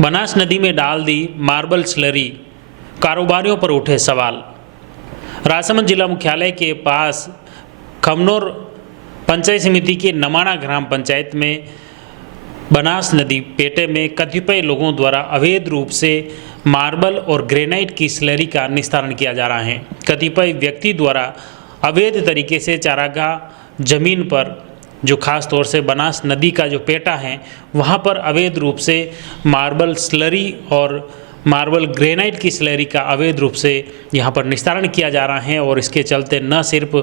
बनास नदी में डाल दी मार्बल स्लरी, कारोबारियों पर उठे सवाल। राजसमंद जिला मुख्यालय के पास खमनोर पंचायत समिति के नमाणा ग्राम पंचायत में बनास नदी पेटे में कतिपय लोगों द्वारा अवैध रूप से मार्बल और ग्रेनाइट की स्लरी का निस्तारण किया जा रहा है। कतिपय व्यक्ति द्वारा अवैध तरीके से चारागाह जमीन पर, जो खास तौर से बनास नदी का जो पेटा है वहाँ पर अवैध रूप से मार्बल स्लरी और मार्बल ग्रेनाइट की स्लरी का अवैध रूप से यहाँ पर निस्तारण किया जा रहा है। और इसके चलते न सिर्फ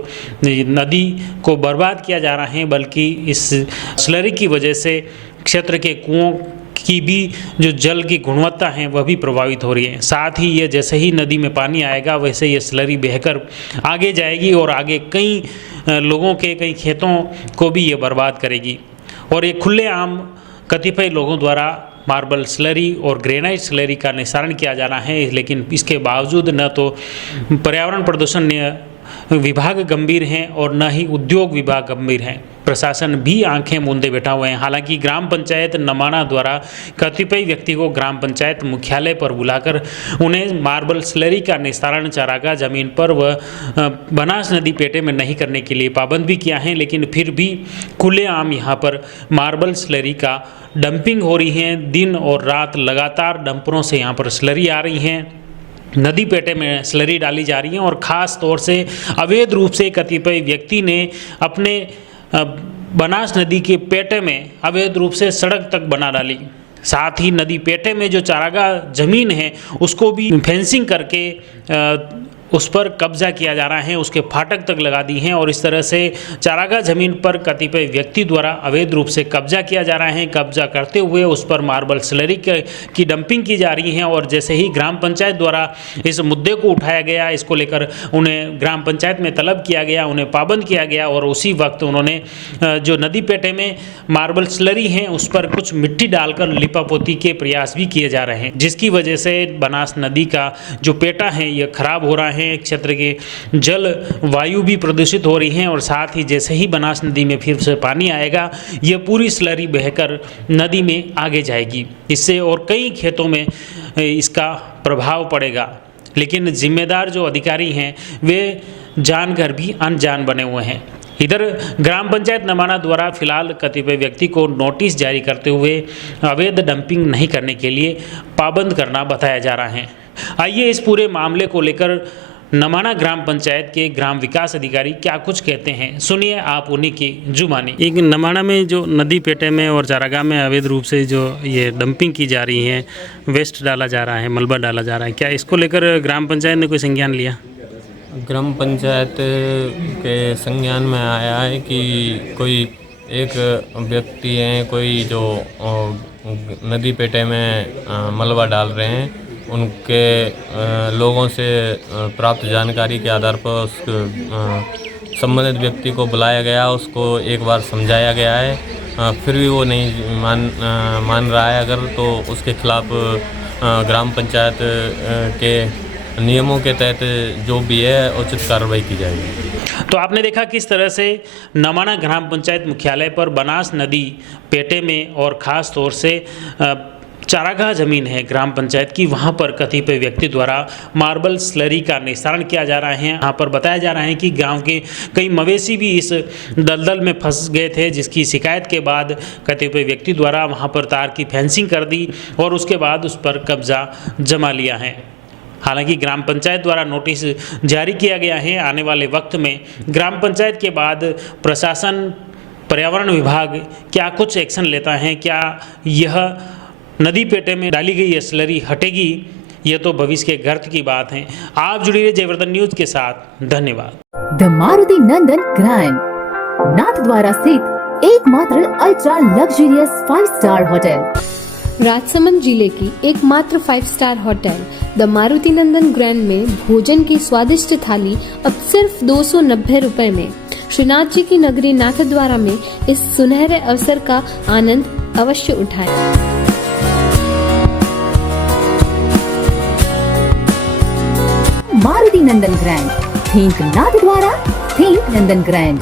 नदी को बर्बाद किया जा रहा है, बल्कि इस स्लरी की वजह से क्षेत्र के कुओं की भी जो जल की गुणवत्ता है वह भी प्रभावित हो रही है। साथ ही ये जैसे ही नदी में पानी आएगा वैसे ये स्लरी बहकर आगे जाएगी और आगे कई लोगों के कई खेतों को भी ये बर्बाद करेगी। और ये खुलेआम कतिपय लोगों द्वारा मार्बल स्लरी और ग्रेनाइट स्लरी का निस्तारण किया जा रहा है, लेकिन इसके बावजूद न तो पर्यावरण प्रदूषण विभाग गंभीर हैं और न ही उद्योग विभाग गंभीर हैं। प्रशासन भी आंखें मूंदे बैठा हुए हैं। हालांकि ग्राम पंचायत नमाणा द्वारा कतिपय व्यक्ति को ग्राम पंचायत मुख्यालय पर बुलाकर उन्हें मार्बल स्लरी का निस्तारण चारागाह जमीन पर व बनास नदी पेटे में नहीं करने के लिए पाबंद भी किया है, लेकिन फिर भी खुलेआम यहाँ पर मार्बल स्लरी का डंपिंग हो रही है। दिन और रात लगातार डंपरों से यहाँ पर स्लरी आ रही हैं, नदी पेटे में स्लरी डाली जा रही है और ख़ास तौर से अवैध रूप से कतिपय व्यक्ति ने अपने बनास नदी के पेटे में अवैध रूप से सड़क तक बना डाली। साथ ही नदी पेटे में जो चारागाह जमीन है उसको भी फेंसिंग करके उस पर कब्जा किया जा रहा है, उसके फाटक तक लगा दी हैं और इस तरह से चारागाह जमीन पर कतिपय व्यक्ति द्वारा अवैध रूप से कब्जा किया जा रहा है। कब्जा करते हुए उस पर मार्बल स्लरी की डंपिंग की जा रही है और जैसे ही ग्राम पंचायत द्वारा इस मुद्दे को उठाया गया, इसको लेकर उन्हें ग्राम पंचायत में तलब किया गया, उन्हें पाबंद किया गया और उसी वक्त उन्होंने जो नदी पेटे में मार्बल स्लरी हैं उस पर कुछ मिट्टी डालकर लिपापोती के प्रयास भी किए जा रहे हैं, जिसकी वजह से बनास नदी का जो पेटा है यह खराब हो रहा है। क्षेत्र के जल वायु भी प्रदूषित हो रही हैं और साथ ही जैसे ही बनास नदी में फिर से पानी आएगा यह पूरी स्लरी बहकर नदी में आगे जाएगी। इससे और कई खेतों में इसका प्रभाव पड़ेगा, लेकिन जिम्मेदार जो अधिकारी हैं वे जानकर भी अनजान बने हुए हैं। इधर ग्राम पंचायत नमाणा द्वारा फिलहाल कतिपय व्यक्ति को नोटिस जारी करते हुए अवैध डंपिंग नहीं करने के लिए पाबंद करना बताया जा रहा है। आइए इस पूरे मामले को लेकर नमाणा ग्राम पंचायत के ग्राम विकास अधिकारी क्या कुछ कहते हैं, सुनिए आप उन्हीं की जुबानी। एक नमाणा में जो नदी पेटे में और चारागाह में अवैध रूप से जो ये डंपिंग की जा रही है, वेस्ट डाला जा रहा है, मलबा डाला जा रहा है, क्या इसको लेकर ग्राम पंचायत ने कोई संज्ञान लिया? ग्राम पंचायत के संज्ञान में आया है कि कोई एक व्यक्ति हैं कोई जो नदी पेटे में मलबा डाल रहे हैं, उनके लोगों से प्राप्त जानकारी के आधार पर उस संबंधित व्यक्ति को बुलाया गया, उसको एक बार समझाया गया है, फिर भी वो नहीं मान रहा है अगर, तो उसके खिलाफ ग्राम पंचायत के नियमों के तहत जो भी है उचित कार्रवाई की जाएगी। तो आपने देखा किस तरह से नमाणा ग्राम पंचायत मुख्यालय पर बनास नदी पेटे में और ख़ास तौर से चारागाह जमीन है ग्राम पंचायत की, वहाँ पर कतिपय व्यक्ति द्वारा मार्बल स्लरी का निस्तारण किया जा रहा है। यहाँ पर बताया जा रहा है कि गांव के कई मवेशी भी इस दलदल में फंस गए थे, जिसकी शिकायत के बाद कतिपय व्यक्ति द्वारा वहाँ पर तार की फेंसिंग कर दी और उसके बाद उस पर कब्जा जमा लिया है। हालांकि ग्राम पंचायत द्वारा नोटिस जारी किया गया है। आने वाले वक्त में ग्राम पंचायत के बाद प्रशासन, पर्यावरण विभाग क्या कुछ एक्शन लेता है, क्या यह नदी पेटे में डाली गई स्लरी हटेगी, यह तो भविष्य के गर्त की बात है। आप जुड़े रहिए जयवर्धन न्यूज के साथ। धन्यवाद। द मारुति नंदन ग्रैंड, नाथ द्वारा स्थित एकमात्र ultra luxurious 5 star hotel, Rajsamand जिले की एकमात्र 5 star hotel the Maruti Nandan grand में भोजन की स्वादिष्ट थाली अब सिर्फ 290 रुपए में। श्रीनाथ जी की नगरी नाथद्वारा में इस सुनहरे अवसर का आनंद अवश्य उठाएं। मारुति नंदन ग्रैंड, थिंक नाथद्वारा, थिंक नंदन ग्रैंड।